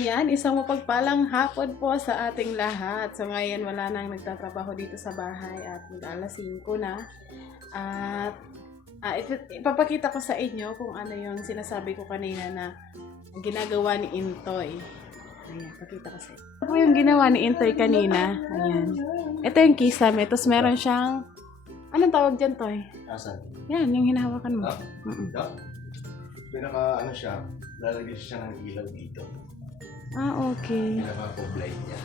ayan, isang mapagpalang hapon po sa ating lahat. So ngayon wala nang nagtatrabaho dito sa bahay at mag-alas 5 na. At ipapakita ko sa inyo kung ano yung sinasabi ko kanina na ginagawa ni Intoy. Ayan, pakita ko sa inyo. Ito po yung ginawa ni Intoy kanina. Ayan. Ito yung kisame. Tapos meron siyang, anong tawag dyan, Toy? Asan? Yan, yung hinahawakan mo. Pinaka ano siya, lalagyan siya ng ilaw dito. Okay. Pinaka-light niya.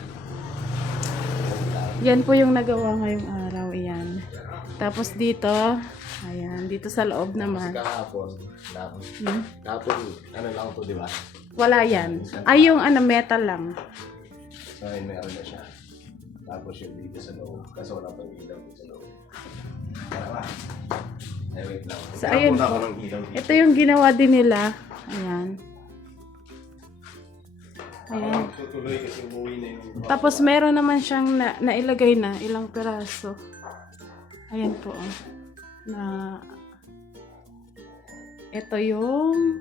Yan po yung nagawa ngayong araw. Ayan. Tapos dito, ayan, dito sa loob Kasi naman. kahapon, ano lang to, di ba? Wala yan. Ay, yung metal lang. So, ayun, meron na siya. Tapos yung dito sa loob, kasi wala pang ilaw dito sa loob. Tara. Ay, wait lang. So, ayun Nakapunta ako po. ng ilaw dito. Ito yung ginawa din nila. Ayan. Ayan. Ako tutuloy kasi umuwi na yung... Tapos meron naman siyang nailagay na ilang piraso. Ayan po. Na ito yung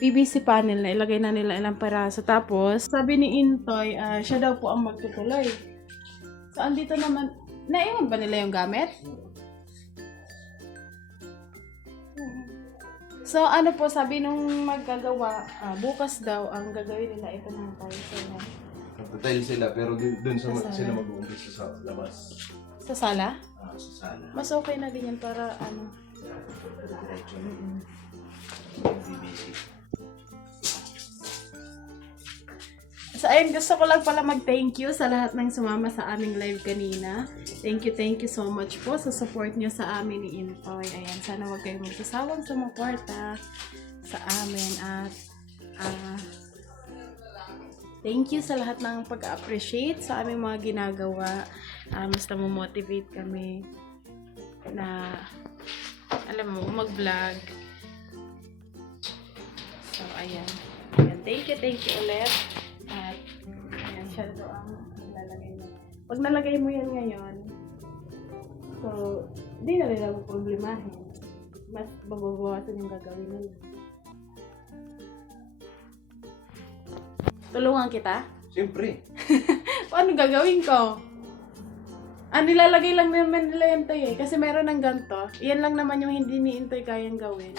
PVC panel na ilagay na nila ilang piraso. Tapos sabi ni Intoy, siya daw po ang magtutuloy. So andito naman, naiwan ba nila yung gamit? So ano po, sabi nung maggagawa, bukas daw ang gagawin nila ito ng tiles. Nagtatail sila, pero dun Sa sala. sila mag-uumpisa sa labas. Sa sala? Sa sala. Mas okay na din yan para ano. Diretso. BBC. So ayun, gusto ko lang pala mag-thank you sa lahat ng sumama sa aming live kanina. Thank you so much po sa support nyo sa amin ni Intoy. Ayan, sana huwag kayong magsasawang sumuporta sa amin at thank you sa lahat ng pag-appreciate sa aming mga ginagawa. Basta mo-motivate kami na alam mo, mag-vlog. So ayan. Ayan, thank you ulit. At ayan, siya ito ang lalagay mo. Pag nalagay mo yan ngayon, so, di na nila problemahin. Mas babawasan yung gagawin nila. Tulungan kita? Siyempre. Paano gagawin ko? Nilalagay lang naman nila yung Toy eh. Kasi meron ng ganito. Iyan lang naman yung hindi ni Intoy kayang gawin.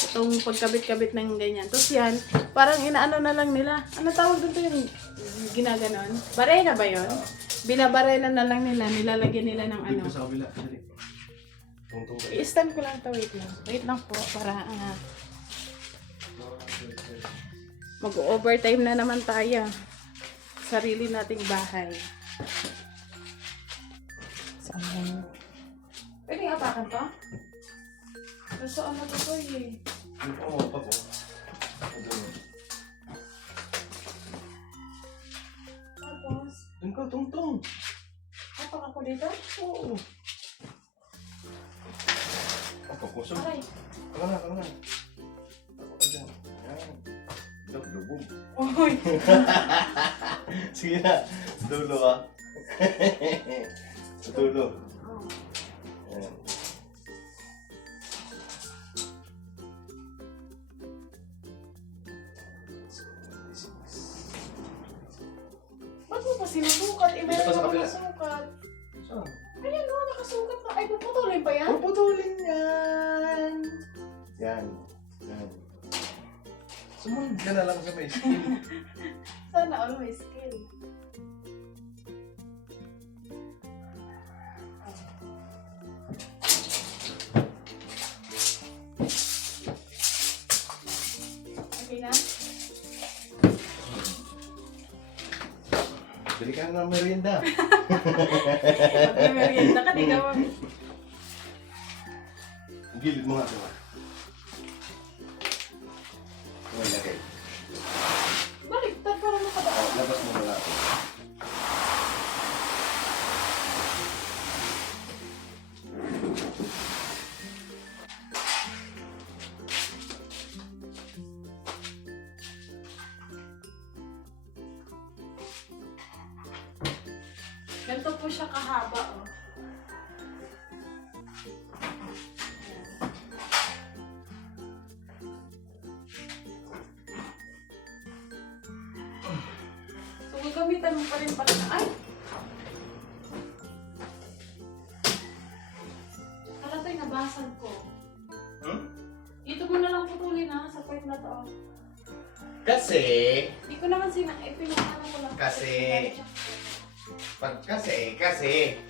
Itong pagkabit-kabit ng ganyan. Tapos yan, parang inaano na lang nila. Ano tawag dito yung ginaganon? Barena ba yun? Binabarena na lang nila. Nilalagyan nila ng ano. Dito sa kabila. Dali. Tungtong ka. I-stand ko lang ito. Wait lang. Wait lang po. Para mag-overtime na naman tayo. Sarili nating bahay. So, pwede apakan to? Gusto ano to eh. Oo, pa po. Tapos, Doon ka, tungtong. apak ako dito? Oo. Ako, kusog. Aray. Kala na. Ako ka dyan. Ayan. Lubog. Oy. Sige na. Dulo ka. Sa dulo. Ayan. Ba't mo pa sinusukat? Iba Dito pa sa yung kabila. nakasukat. Saan? Ayan o, nakasukat na. Ay, puputulin pa yan? Puputulin yan. Yan. Sumunod ka na lang sa may skill. Sana all may skill. Okay na? Dali ka na ng merienda. Mag-merienda ka, di ka mag... Gilid mo nga ito. Lagay. Baliktad para nakadaan. Labas mo na natin. Ganito po siya kahaba, oh. pagalitan mo pa rin pala na, ay! Hala to'y nabasag ko. Ito mo na lang putulin ha, sa part na to. Kasi, Hindi ko naman pinakala ko lang. Kasi- kasi.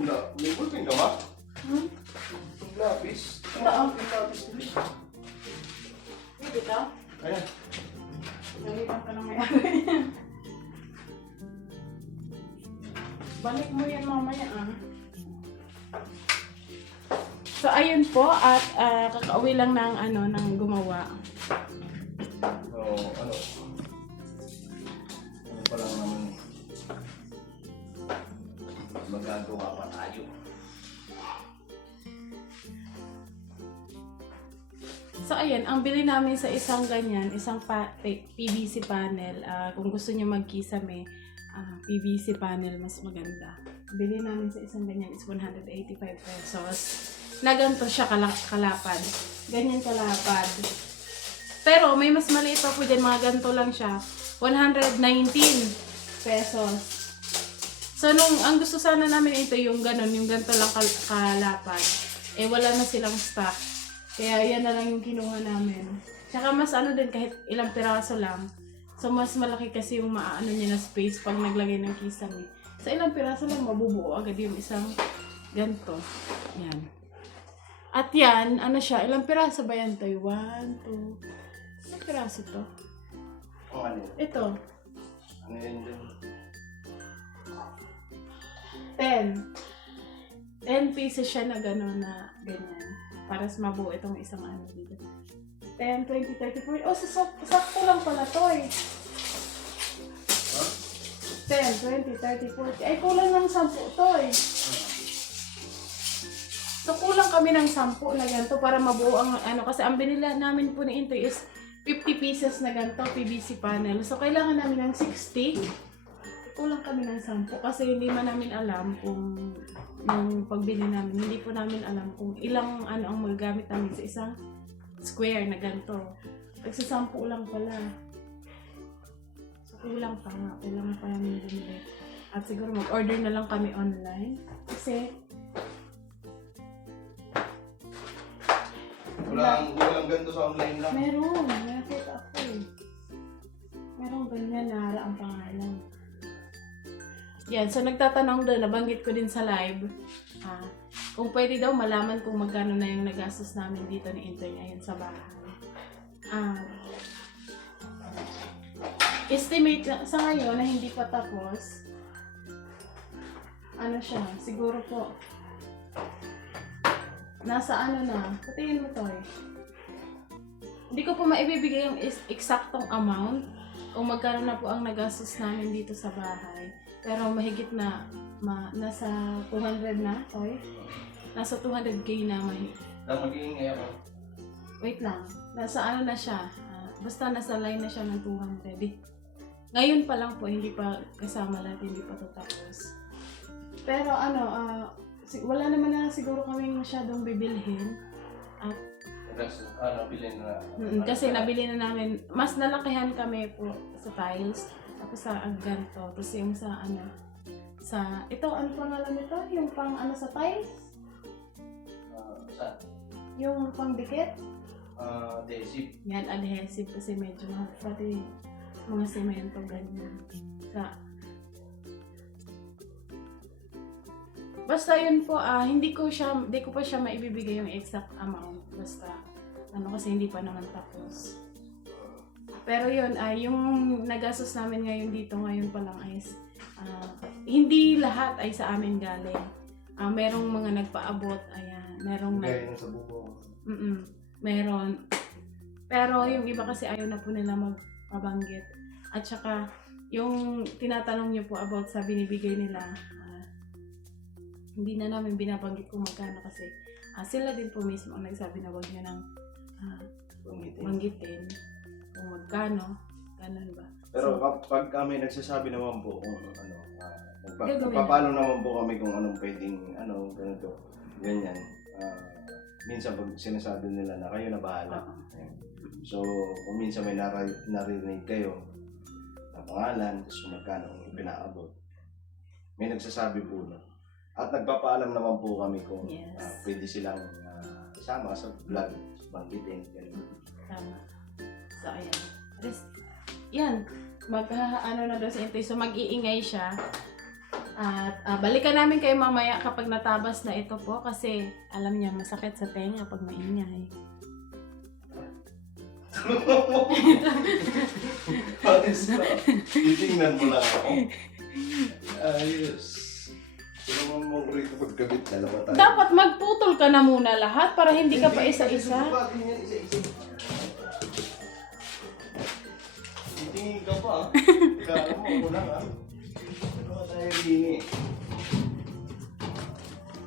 Wala, may bulpin ka ba? Hmm? Lapis. Oo. Lapis ulit. Pwede ka? Ayan. Nalitan ka ng may-ari. Balik mo yan mamaya ah. So ayun po at kakauwi lang ng ng gumawa. So, ano pa lang naman magagawa pa tayo. So ayan, ang bili namin sa isang ganyan, isang PVC panel. Kung gusto niyo magkisame, PVC panel mas maganda. Bili namin sa isang ganyan is 185 pesos. Na ganito siya kalapad. Ganyan kalapad. Pero may mas maliit pa po dyan, mga ganito lang siya. 119 pesos. So ang gusto sana namin ito yung ganon, yung ganito lang kalapad. Eh wala na silang stock. Kaya yan na lang yung kinuha namin. Tsaka mas din kahit ilang piraso lang. So mas malaki kasi yung maano niya na space pag naglagay ng kisame. Sa ilang piraso lang mabubuo agad yung isang ganito. Yan. At yan, siya, ilang piraso ba yan tayo? 1, 2, ilang piraso to? Ang ano yun? Ito, Ano yun dun? 10. 10 pieces siya na gano'n na ganyan. Para sa mabuo itong isang dito. 10, 20, 30, 40. Oh, sakto lang pala to eh. Huh? 10, 20, 30, 40. Ay, kulang ng 10 to eh. So, kulang kami ng 10 na ganito para mabuo ang kasi ang binili namin po ni Intoy is 50 pieces na ganito, PVC panel. So, kailangan namin ng 60. Kulang kami ng 10 kasi hindi man namin alam kung nung pagbili namin, hindi po namin alam kung ilang ang magagamit namin sa isang square na ganito. Kasi 10 lang pala. So, kulang pa nga. Kulang pa namin bumili. At siguro mag-order na lang kami online. Kasi Walang ganito sa online lang. meron. Nakita ako eh. Meron ganyan na ang pangalan. Yan. So, nagtatanong doon. Nabanggit ko din sa live. Kung pwede daw malaman kung magkano na yung nagastos namin dito ni Intoy ngayon sa bahay. Estimate sa ngayon na hindi pa tapos. Siya? Siguro po. Nasa na. Patingin mo to eh. Hindi ko po maibibigay yung eksaktong amount kung magkano na po ang nagastos namin dito sa bahay. Pero mahigit na, nasa 200 na, toy. Nasa 200k na mahigit. Mag-iingay ako. Wait lang. Nasa na siya. Basta nasa line na siya ng 200. Ngayon pa lang po, hindi pa kasama lahat, hindi pa tapos. Pero wala naman na siguro kaming masyadong bibilhin. At Nabili na. kasi nabili na namin, mas nalakihan kami po sa tiles. Tapos sa ganito. Tapos yung sa ito, ano pangalan nito? Yung pang sa tiles? Saan? Yung pang dikit? Adhesive. Yan, adhesive kasi medyo mahal. Pati mga semento, ganyan. Basta yun po, hindi ko pa siya maibibigay yung exact amount. Basta, kasi hindi pa naman tapos. Pero yun, yung nagastos namin ngayon pa lang is, hindi lahat ay sa amin galing. Merong mga nagpaabot, ayan. Merong Gaya sa buko. meron. Pero yung iba kasi ayaw na po nila magpabanggit. At saka, yung tinatanong niyo po about sa binibigay nila, hindi na namin binabanggit kung magkano kasi sila din po mismo ang nagsabi na wag niyo nang banggitin kung magkano, ganun ba. Pero pag kami nagsasabi naman po kung Gagawin paano naman po kami kung anong pwedeng ganito, ganyan. minsan pag sinasabi nila na kayo na bahala. Oo. Ayun. So, kung minsan may narinig kayo na pangalan, tapos magkano ang ipinaabot, may nagsasabi po na. At nagpapaalam naman po kami kung Yes. pwede silang isama sa vlog, banggitin. Ganun. Tama. So, ayan. Yan. Ano na daw si Intoy. So, mag-iingay siya. At balikan namin kayo mamaya kapag natabas na ito po. Kasi alam niya, masakit sa tenga pag maingay. Ayos na. Titingnan mo lang ako. Ayos. Sino mo mo rito pagkabit? Dalawa tayo. Dapat magputol ka na muna lahat para hindi ka pa isa-isa. Titingin ka pa. Kaya mo, ako lang ah. Dalawa tayo rini.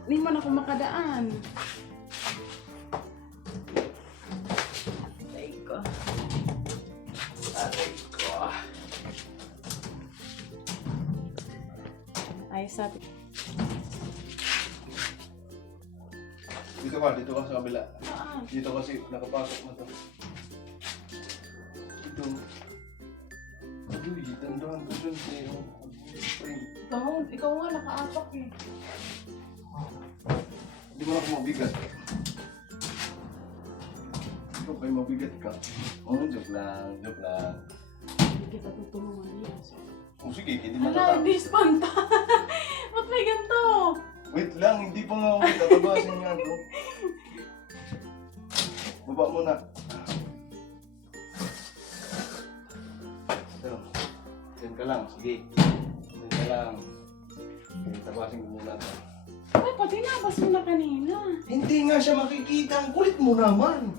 Hindi man ako makadaan. Atay ko. Atay ko. Ay, sabi. Dito ka sa kabila. Dito kasi nakapasok na to. Dito. Uy, tandahan ko dun sa'yo. Ikaw nga nakaapak eh. Hindi mo ako mabigat. Ikaw kayo mabigat ka. Oh, joke lang, joke lang. Hindi kita tutulungan dito. Oh, sige, hindi Hala, matata. hindi spanta. Ba't may ganito? Wait lang, hindi pa nga ako tatabasin nga to. Baba mo na. So, yan ka lang, sige. Yan ka lang. Sige, tabasin ko muna to. Ay, pati nabas mo na kanina. Hindi nga siya makikita. Ang kulit mo naman.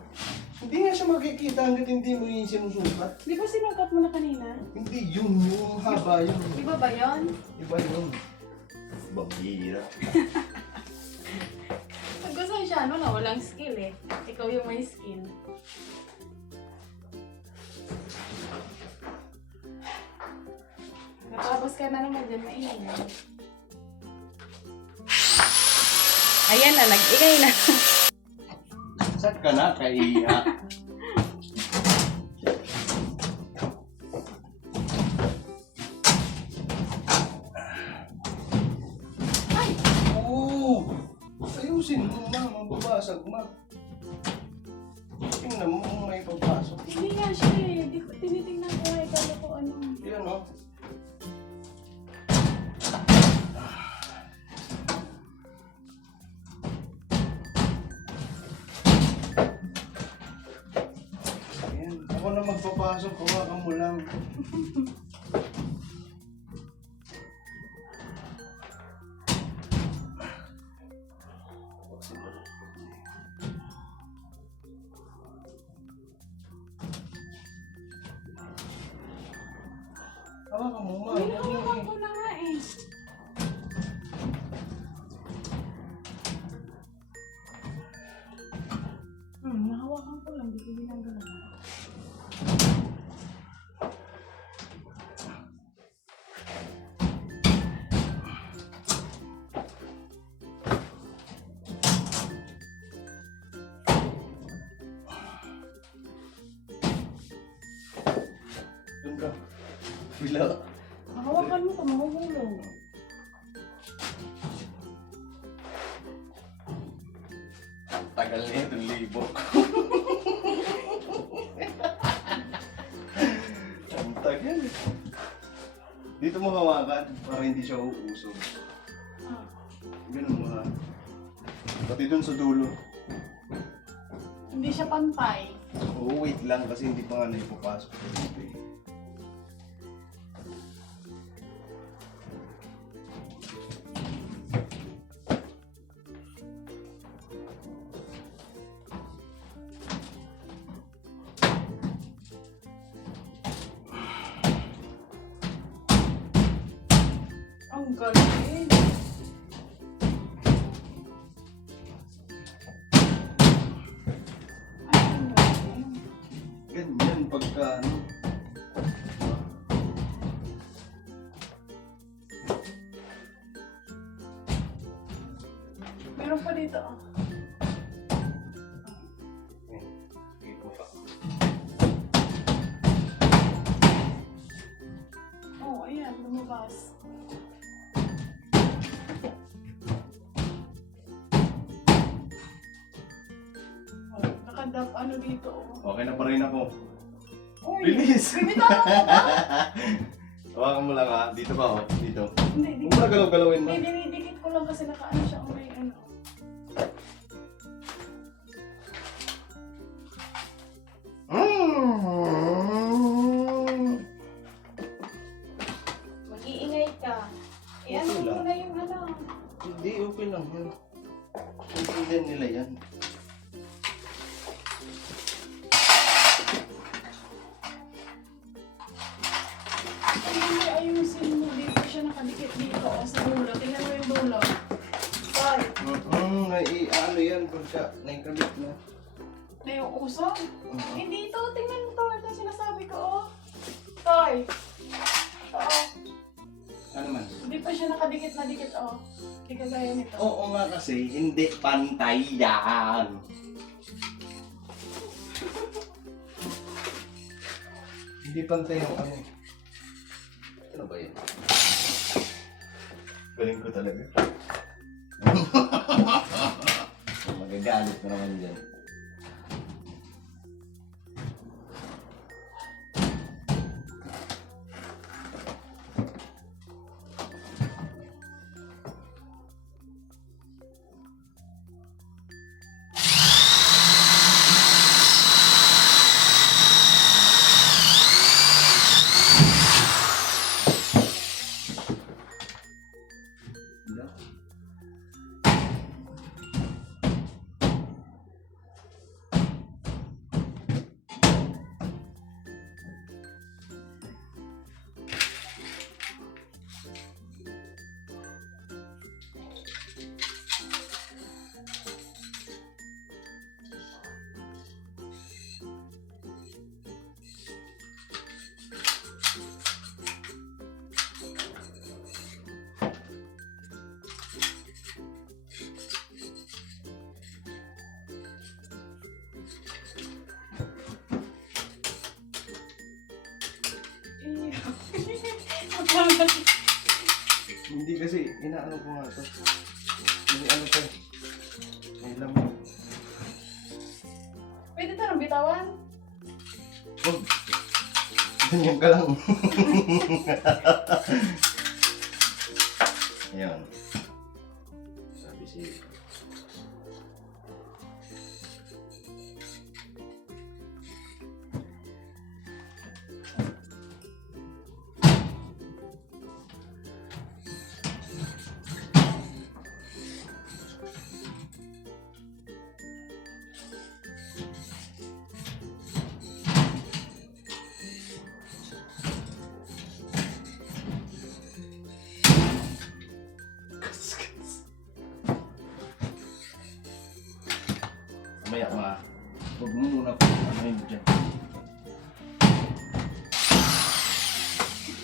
Hindi nga siya makikita hanggat hindi mo yung sinusukat. Di ba sinukat mo na kanina? Hindi yun, yung haba yun. Di ba ba yun? Iba yun. Babira. Pag gusto siya, ano na, walang skill eh. Ikaw yung may skill. Natapos ka na naman dyan, maingay. Ayan na, nag-ingay na. Saan ka na, kaiya? Ay! Oo! Ayusin mo na, mababasag ma. Tingnan mo kung may papasok. Hindi nga siya eh. Tinitingnan ko nga ikala ko ano. Yan o. Ayan, ako na magpapasok, hawakan mo lang. Hawakan mo, ma. Hinahawakan ko na nga eh. Nahawakan ko lang. Hindi ko ginagawa. Doon ka. Bila. Hawakan mo ito. Mahuhulog. Ang tagal na itong libo. Ang tagal. Dito mo hawakan para hindi siya uusog. Ganun mo ha. Pati dun sa dulo. Hindi siya pantay. Oo, wait lang kasi hindi pa nga naipapasok ko dito eh. Ang galing. Ay, ang galing. Ganyan pagka ano. Meron pa dito. lumabas. Oh, nakadap ano dito oh. Okay na pa rin ako. Uy, Bilis! bibitaw mo ba? Hawakan mo lang ha. Dito ka oh. Dito. Hindi, Huwag mo na galaw-galawin mo. Hindi, dinidikit ko lang kasi nakaano siya kung may ano. Mag-iingay ka. Eh ano Okay lang. mo na yung ano. Hindi, okay lang yan. Intindihan nila yan. Hindi, ayusin mo dito siya nakadikit dito o sa dulo. Tingnan mo yung dulo. Tay, Ano yan pagka naikabit na. may uusok. Hindi ito, tingnan mo to. Ito yung sinasabi ko oh. Tay. Ito oh. Ano man? Hindi pa siya nakadikit na dikit oh. Hindi kagaya nito. Oo nga kasi, hindi pantay yan. Hindi pantay yung ano. Ano ba yan? Galing ko talaga. Magagalit na naman dyan. Hindi kasi, inaano ko nga to. May ano to. May laman. Pwede ito nang bitawan? Huwag. Ganyan ka lang. Ayan. Sabi si... Mamaya ma, huwag mo muna po, ano yun dyan.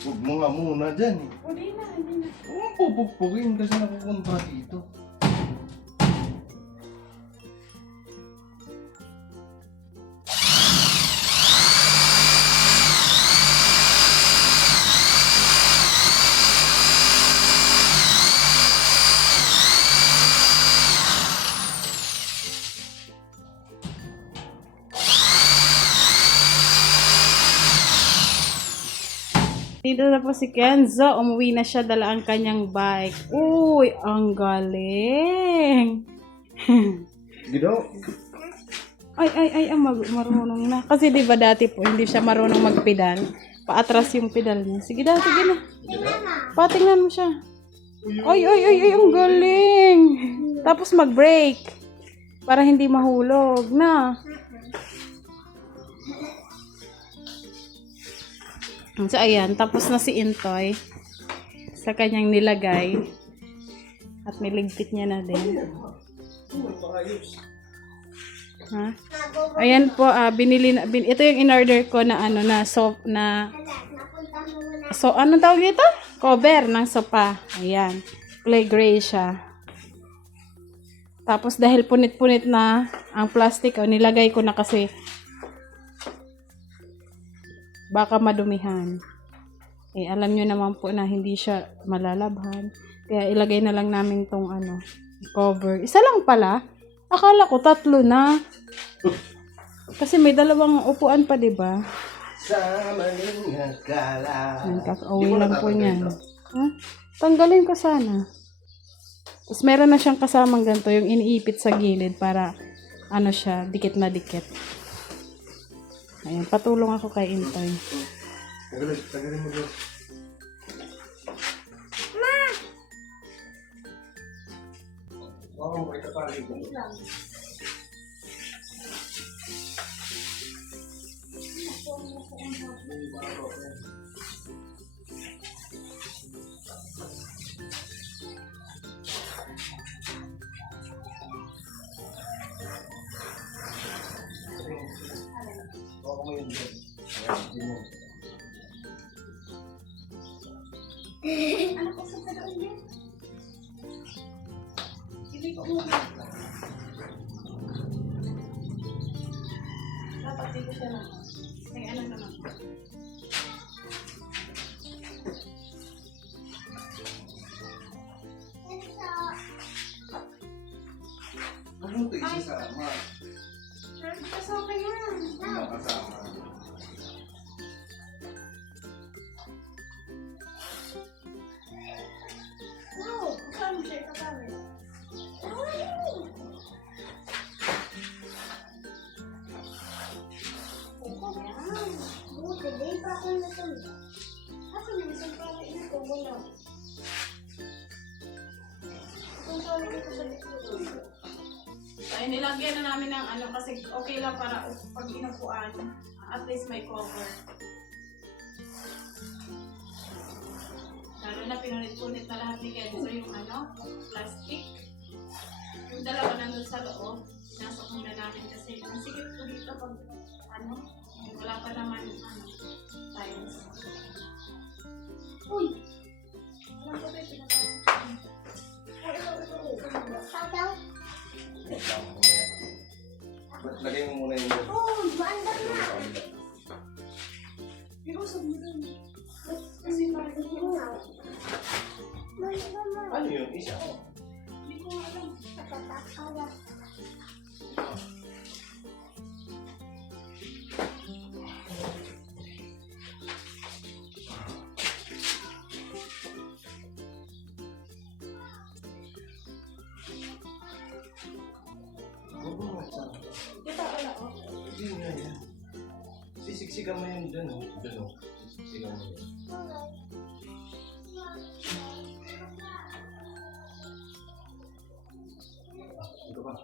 Huwag mo nga muna dyan eh. Hindi na, hindi na. Huwag mong pupukpukin kasi nakukontra dito. Dito na po si Kenzo. Umuwi na siya, dala ang kanyang bike. Uy, ang galing. Gino? Ay, marunong na. Kasi di ba dati po, hindi siya marunong magpedal. Paatras yung pedal niya. Sige na, sige na. Patingnan mo siya. Ay, ang galing. Tapos mag-brake. Para hindi mahulog na. So, ayan. Tapos na si Intoy sa kanyang nilagay. At niligpit niya na din. Ha? Ayan po, ito yung in-order ko na ano na anong tawag dito? Cover ng sofa. Ayan. Kulay gray siya. Tapos dahil punit-punit na ang plastic, nilagay ko na kasi baka madumihan. Eh, alam nyo naman po na hindi siya malalabhan. Kaya ilagay na lang namin tong cover. Isa lang pala. Akala ko 3 na. Kasi may 2 upuan pa, di ba? Sa maling akala. Yan, kakauwi Di mo lang po natatanggal niyan. ito? Ha? Tanggalin ko sana. Tapos meron na siyang kasamang ganito, yung iniipit sa gilid para siya, dikit na dikit. Ayan, patulong ako kay Intoy. Tagalin mo doon. Oo, may kapalig. Oo, mo yun doon. Ayan, yun yun. Ano ko sa tagaon niya? Hindi ko muna. Dapat dito siya lang. May ano naman. Mabuti isasama. Kasama yan. Makasama. No, kasama siya. Kasama. Ay, nilagyan na namin ng kasi okay lang para pag inupuan, at least may cover. Lalo na pinunit-punit na lahat ni Kenzo yung plastic. Yung 2 nandun sa loob, pinasok muna namin kasi ang sikip ko dito pag wala pa naman tiles. Uy! Ano ba ito pinapasok? Lagay mo muna yung Oh, maandar na! Iusog mo dun. Kasi parang ano yun? Isa ko. hindi ko alam. Kita wala oh. Hindi nga yan. Sisiksikan mo yun dyan oh. Dyan oh. Sisiksikan mo yun. Ito pa.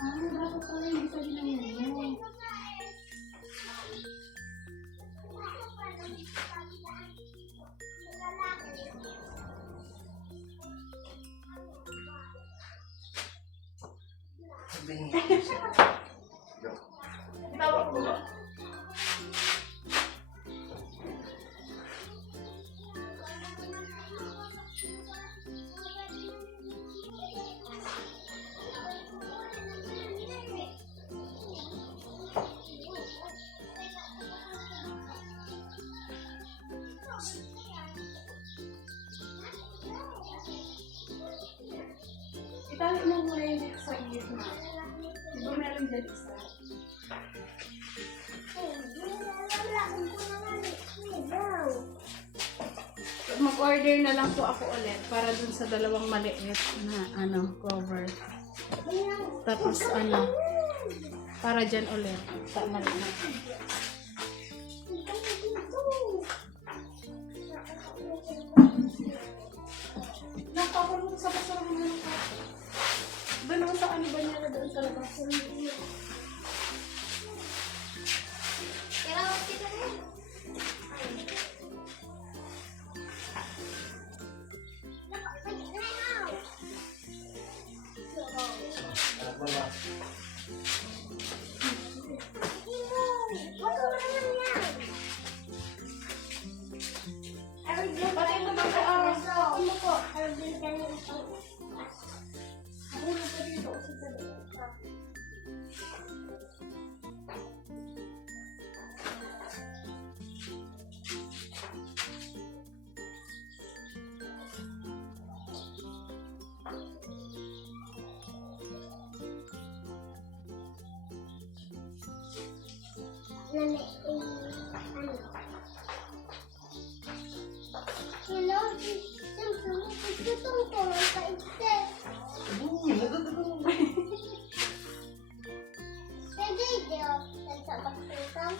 Dapat pala yung isa din mo. Tawag mo ba? Itali mo muna yung dito sa gitna. Di ba meron dyan isa? Mag-order na lang po ako ulit para dun sa 2 maliit na cover. Tapos para dyan ulit. Sa maliit. Nakakulong sa basurahan na lang. Doon sa ba niya doon sa labas? Anak mo na. ano? Hello, itutong ko lang sa isa. Uy, nagagano. Pwede ito, sa bakitang.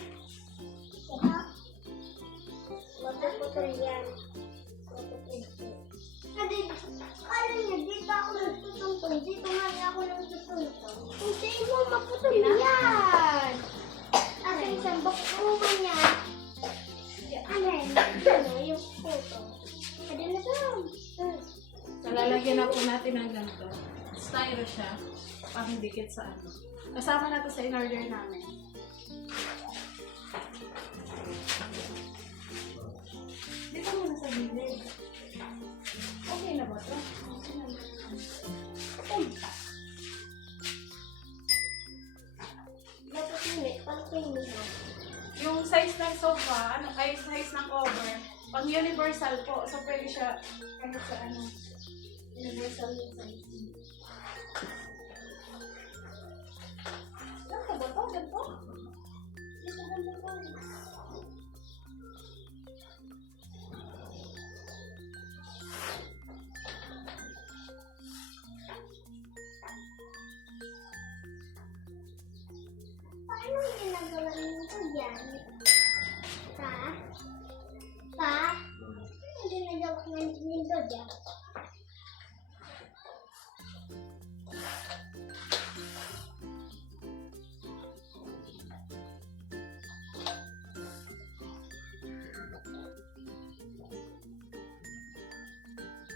Ito. Mapuputol yan. Mapuputol. Kasi, alam niya, dito ako nagtutungtong. Dito nga ako nagtutungtong. Hindi mo maputol yan. Asa isang bakitang yan. Ano yung photo. Ano na ito? Lalagyan na po natin ng ganito. Styro siya. Pang-dikit sa ano. Kasama na to sa in-order namin. Dito muna sa gilid. Okay na ba ito? Okay na ba? Dapat yun pang pinito. Yung size ng sofa, ano, ay size ng cover, pang universal po. So, pwede siya kahit sa ano, universal yung size. Ano ba ito? Ganito? Dito ba ito? Paano ginagawa nito dyan? Pa? Pa? Ano ginagawa nito dyan?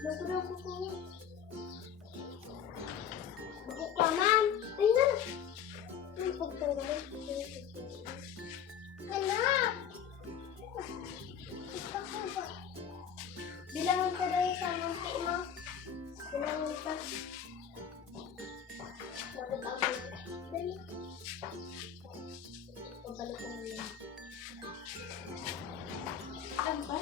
Bago daw ko po. Bago pa, ma'am. Ay na. Ay, pagtulog. Anak! Bilangan ka daw sa mampi mo. Bilangan ka. Bakit ako? Dali. Pabalik ko ngayon. Ano ba?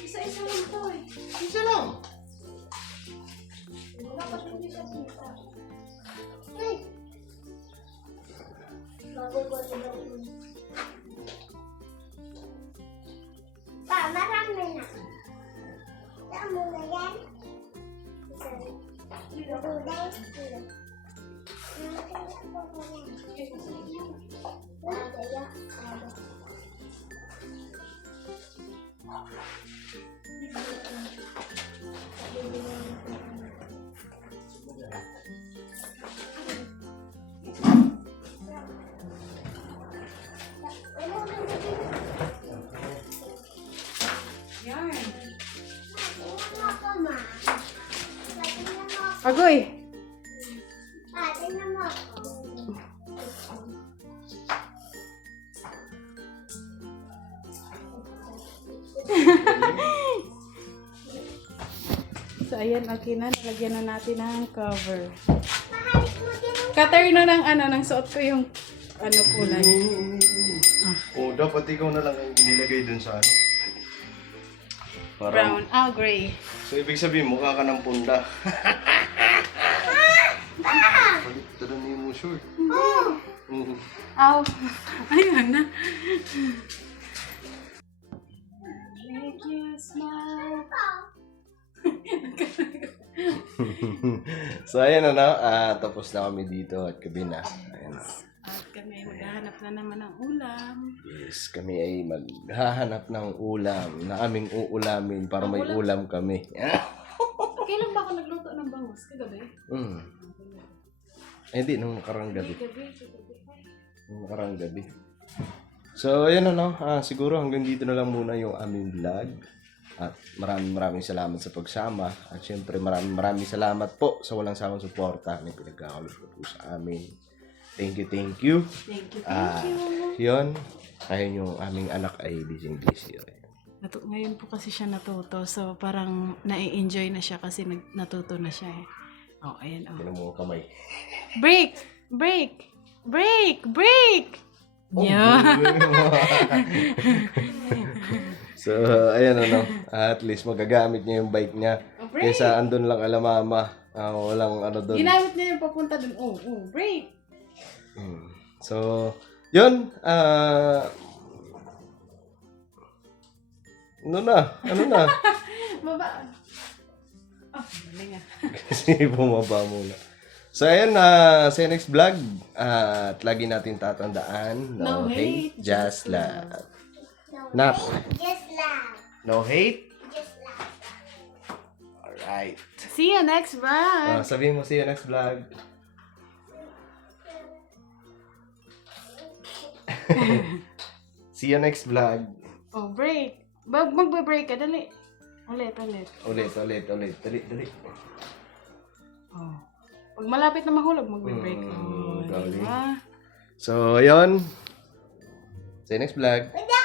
Isa-isa lang ito eh. Isa lang. Dapat hindi siya kita. Ay! Bago ko din ako. Pa, marami na. Saan mo na yan? Isa. Matulay. Sila. Namatay ako ko yan. Nadaya. Yan. Tingnan Agoy! mo ako. So, ayan, okay na. Nalagyan na natin ng cover. Mahalik mo din ang Cutter na ng ano, nang suot ko yung ano kulay. Oh, dapat ikaw na lang ang nilagay dun sa ano. Brown. Ah, gray. So, ibig sabihin, mukha ka ng punda. Baliktaran niyo mo short. Oo. Aw. Ayun na. Make you smile. So, ayan na, tapos na kami dito at gabi na. Ayan na. At kami maghahanap na naman ng ulam. Yes, kami ay maghahanap ng ulam na aming uulamin para may ulam kami. Kailan ba ako nagluto ng bangus? Kagabi? Ay, hindi, nung nakarang gabi. Gabi. Nung nakarang gabi. So, ayan na, siguro hanggang dito na lang muna yung aming vlog. At maraming salamat sa pagsama. At syempre maraming salamat po sa walang sawang suporta na pinagkakalog po sa amin. Thank you. Thank you. Yun. Ayun yung aming anak ay busy. Ngayon po kasi siya natuto. So, parang nai-enjoy na siya kasi natuto na siya eh. Oh, ayan oh. Tinan mo ang kamay. Break! Break! Break! Break! Oh, Yeah. So, ayan at least magagamit niya yung bike niya. Oh, break! Kesa andun lang alamama. Walang ano doon. Ginamit niya yung papunta dun. Oh, break! So, Yun, ano na? Baba. Oh, mali nga. Kasi bumaba muna. So, ayun, sa next vlog, at lagi natin tatandaan, no, hate, just love. No, Nak. hate, just laugh. No hate? Just laugh. Alright. See you next vlog. Sabihin mo, see you next vlog. See you next vlog. Oh, break. Magbe-break ka. Dali. Ulit. Dali. Oh. Pag malapit na mahulog, magbe-break. Mm, Oh, galing. diba? So, ayun. See you next vlog. Hindi